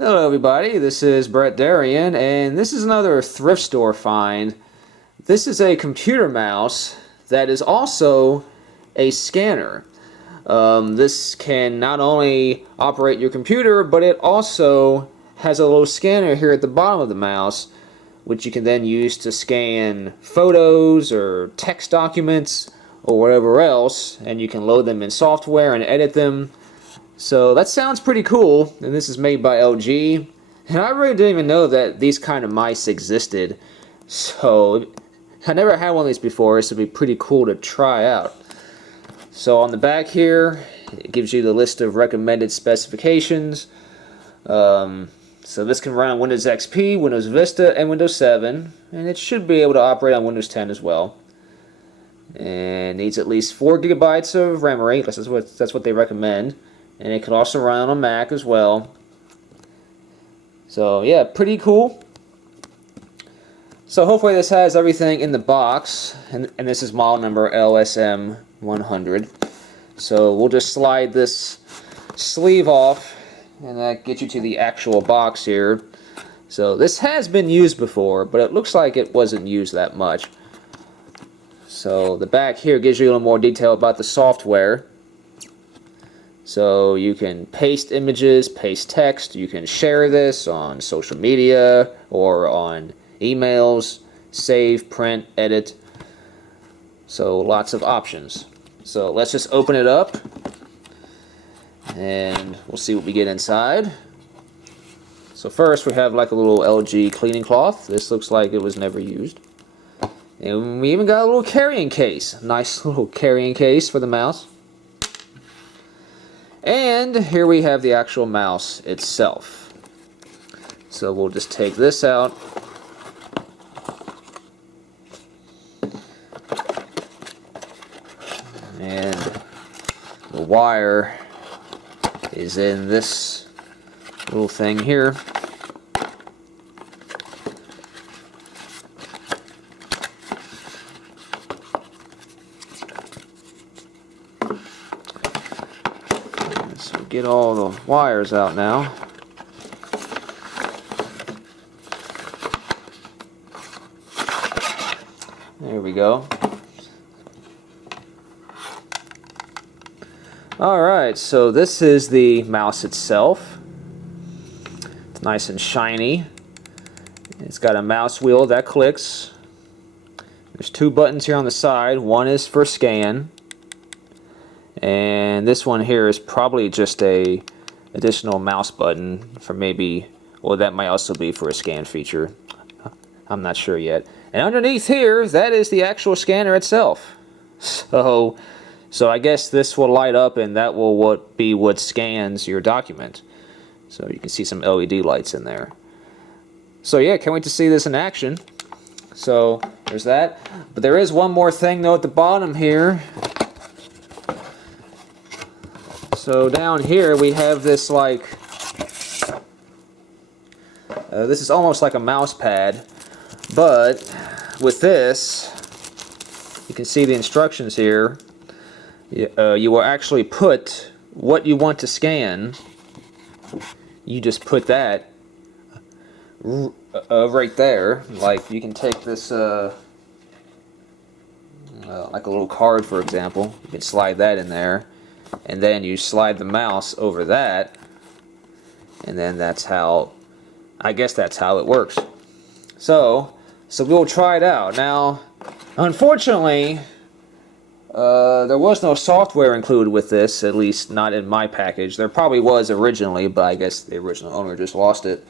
Hello everybody, this is Brett Darian, and this is another thrift store find. This is a computer mouse that is also a scanner. This can not only operate your computer, but it also has a little scanner here at the bottom of the mouse, which you can then use to scan photos or text documents or whatever else, and you can load them in software and edit them. So that sounds pretty cool, and this is made by LG. And I really didn't even know that these kind of mice existed. So I never had one of these before, so it'd be pretty cool to try out. So on the back here, it gives you the list of recommended specifications. So this can run on Windows XP, Windows Vista, and Windows 7. And it should be able to operate on Windows 10 as well. And needs at least 4 gigabytes of memory. That's what they recommend. And it can also run on a Mac as well. So yeah, pretty cool. So hopefully this has everything in the box, and this is model number LSM100. So we'll just slide this sleeve off, and that gets you to the actual box here. So this has been used before, but it looks like it wasn't used that much. So the back here gives you a little more detail about the software. So you can paste images, paste text, you can share this on social media or on emails, save, print, edit. So lots of options. So let's just open it up and we'll see what we get inside. So first we have like a little LG cleaning cloth. This looks like it was never used. And we even got a little carrying case. Nice little carrying case for the mouse. And here we have the actual mouse itself. So we'll just take this out. And the wire is in this little thing here. So get all the wires out now. There we go. Alright, so this is the mouse itself. It's nice and shiny. It's got a mouse wheel that clicks. There's 2 buttons here on the side. One is for scan. And this one here is probably just a additional mouse button for maybe, or that might also be for a scan feature. I'm not sure yet. And underneath here, that is the actual scanner itself. So I guess this will light up and that will be what scans your document. So you can see some LED lights in there. So yeah, can't wait to see this in action. So there's that. But there is one more thing though at the bottom here. So down here we have this like, this is almost like a mouse pad, but with this, you can see the instructions here. You will actually put what you want to scan. You just put that right there. Like you can take this, like a little card, for example. You can slide that in there. And then you slide the mouse over that, and then that's how, I guess that's how it works. So we'll try it out. Now, unfortunately, there was no software included with this, at least not in my package. There probably was originally, but I guess the original owner just lost it.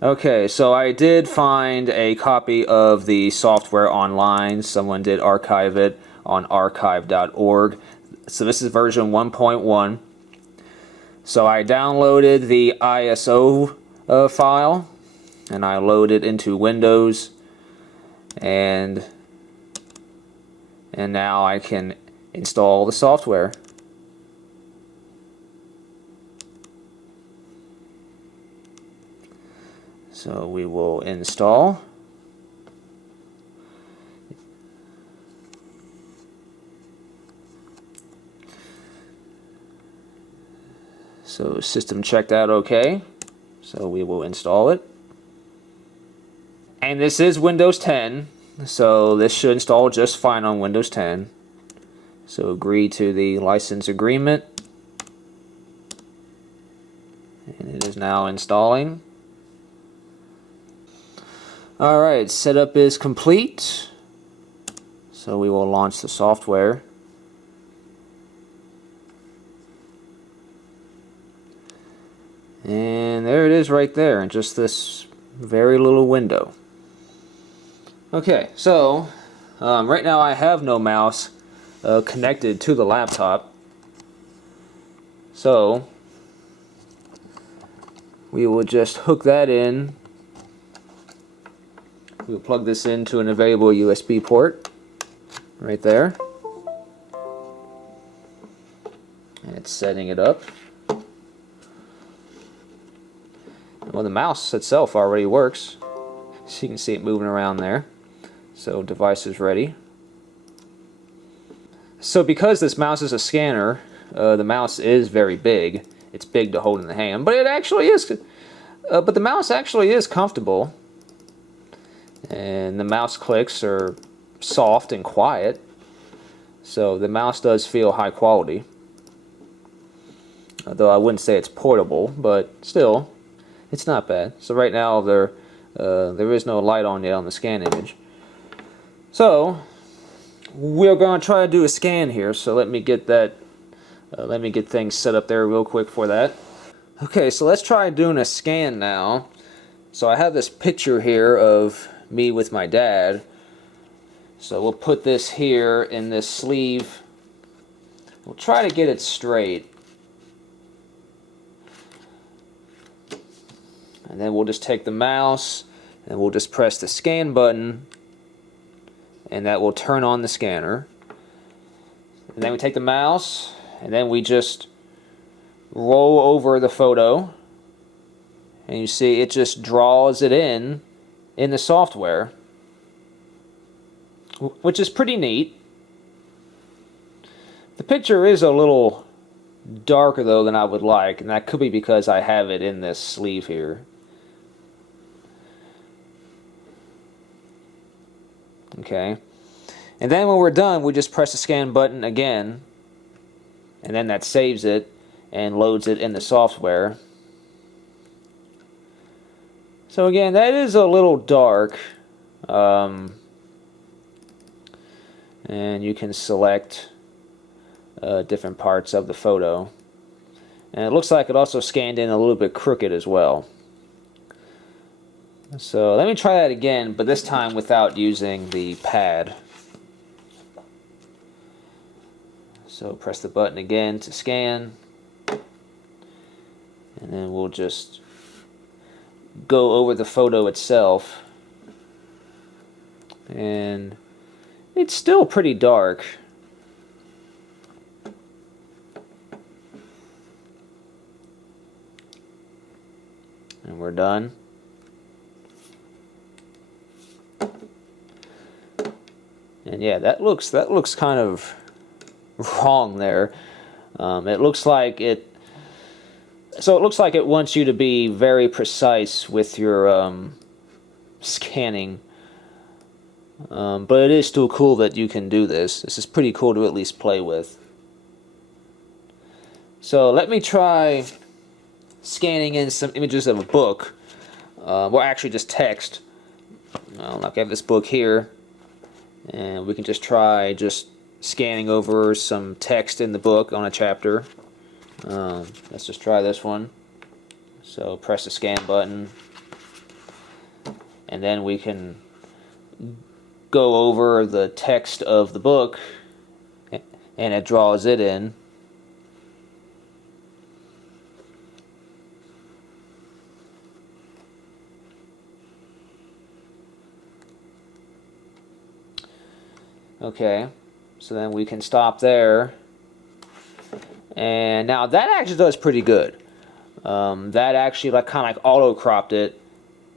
Okay, so I did find a copy of the software online. Someone did archive it on archive.org. So this is version 1.1. So I downloaded the ISO file and I loaded it into Windows, and now I can install the software. So we will install. So system checked out okay. So we will install it. And this is Windows 10, so this should install just fine on Windows 10. So agree to the license agreement. And it is now installing. Alright, setup is complete. So we will launch the software. And there it is right there in just this very little window. Okay, so right now I have no mouse connected to the laptop. So we will just hook that in. We'll plug this into an available USB port right there. And it's setting it up. Well, the mouse itself already works, so you can see it moving around there. So device is ready. So because this mouse is a scanner, the mouse is very big. It's big to hold in the hand, but it actually is. But the mouse actually is comfortable, and the mouse clicks are soft and quiet. So the mouse does feel high quality. Though I wouldn't say it's portable, but still, it's not bad. So right now there is no light on yet on the scan image. So we're going to try to do a scan here. So let me get that. Let me get things set up there real quick for that. Okay, so let's try doing a scan now. So I have this picture here of me with my dad. So we'll put this here in this sleeve. We'll try to get it straight. And then we'll just take the mouse and we'll just press the scan button, and that will turn on the scanner. And then we take the mouse and then we just roll over the photo, and you see it just draws it in the software, which is pretty neat. The picture is a little darker though than I would like, and that could be because I have it in this sleeve here. Okay, and then when we're done, we just press the scan button again, and then that saves it and loads it in the software. So again, that is a little dark, and you can select different parts of the photo, and it looks like it also scanned in a little bit crooked as well. So let me try that again, but this time without using the pad. So press the button again to scan, and then we'll just go over the photo itself, and it's still pretty dark. And we're done. And yeah, that looks kind of wrong there. It looks like it wants you to be very precise with your scanning. But it is still cool that you can do this. This is pretty cool to at least play with. So let me try scanning in some images of a book. Well, actually just text. Like I have this book here, and we can just try just scanning over some text in the book on a chapter. Let's just try this one. So press the scan button, and then we can go over the text of the book, and it draws it in. Okay, so then we can stop there. And now that actually does pretty good. That actually kind of like auto cropped it,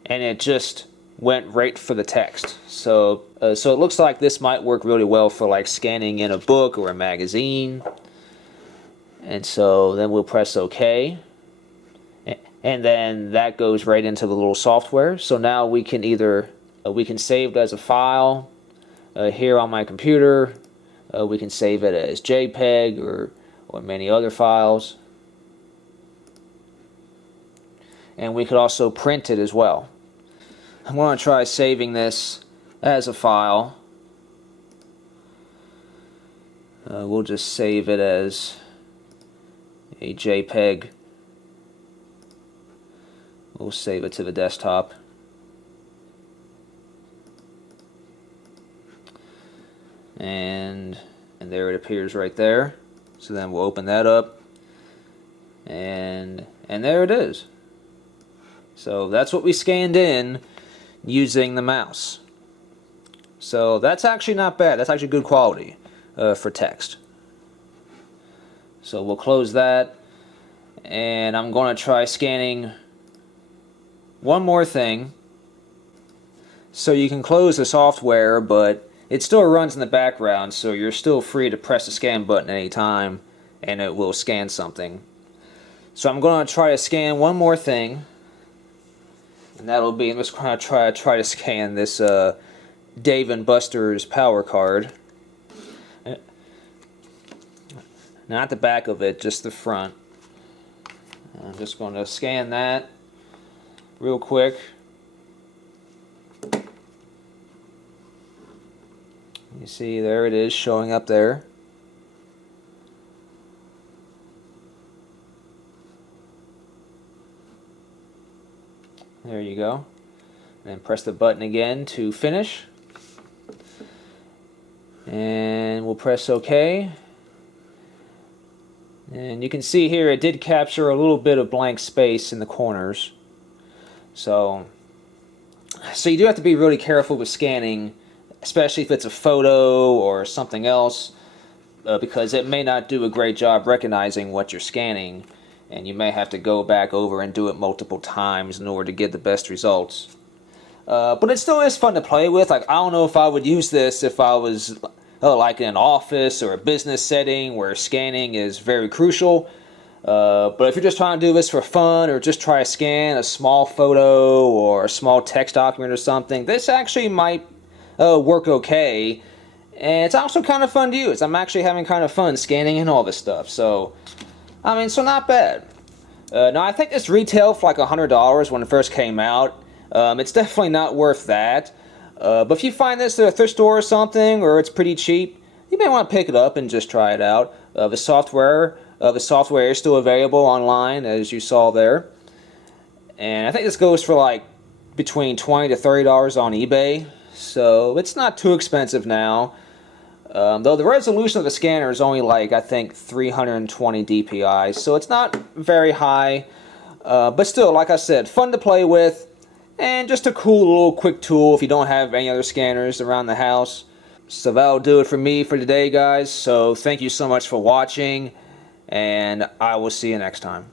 and it just went right for the text. So so it looks like this might work really well for like scanning in a book or a magazine. And so then we'll press OK, and and then that goes right into the little software. So now we can either we can save it as a file here on my computer. We can save it as JPEG or many other files, and we could also print it as well. I'm going to try saving this as a file. We'll just save it as a JPEG. We'll save it to the desktop. And there it appears right there. So then we'll open that up, and there it is. So that's what we scanned in using the mouse. So that's actually not bad. That's actually good quality for text. So we'll close that, and I'm going to try scanning one more thing. So you can close the software, but it still runs in the background, so you're still free to press the scan button at any time and it will scan something. So I'm going to try to scan one more thing, and that'll be, I'm just going to try to scan this Dave & Buster's power card. Not the back of it, just the front. I'm just going to scan that real quick. You see, there it is showing up there. There you go. And then press the button again to finish. And we'll press OK. And you can see here it did capture a little bit of blank space in the corners. So you do have to be really careful with scanning, especially if it's a photo or something else, because it may not do a great job recognizing what you're scanning, and you may have to go back over and do it multiple times in order to get the best results. But it still is fun to play with. Like, I don't know if I would use this if I was like in an office or a business setting where scanning is very crucial. But if you're just trying to do this for fun, or just try to scan a small photo or a small text document or something, this actually might work okay. And it's also kind of fun to use. I'm actually having kind of fun scanning in all this stuff. So, I mean, so not bad. Now, I think this retailed for like $100 when it first came out. It's definitely not worth that. But if you find this at a thrift store or something, or it's pretty cheap, you may want to pick it up and just try it out. The software is still available online, as you saw there. And I think this goes for like between $20 to $30 on eBay. So it's not too expensive now. Though the resolution of the scanner is only like, I think, 320 dpi. So it's not very high. But still, like I said, fun to play with. And just a cool little quick tool if you don't have any other scanners around the house. So that'll do it for me for today, guys. So thank you so much for watching, and I will see you next time.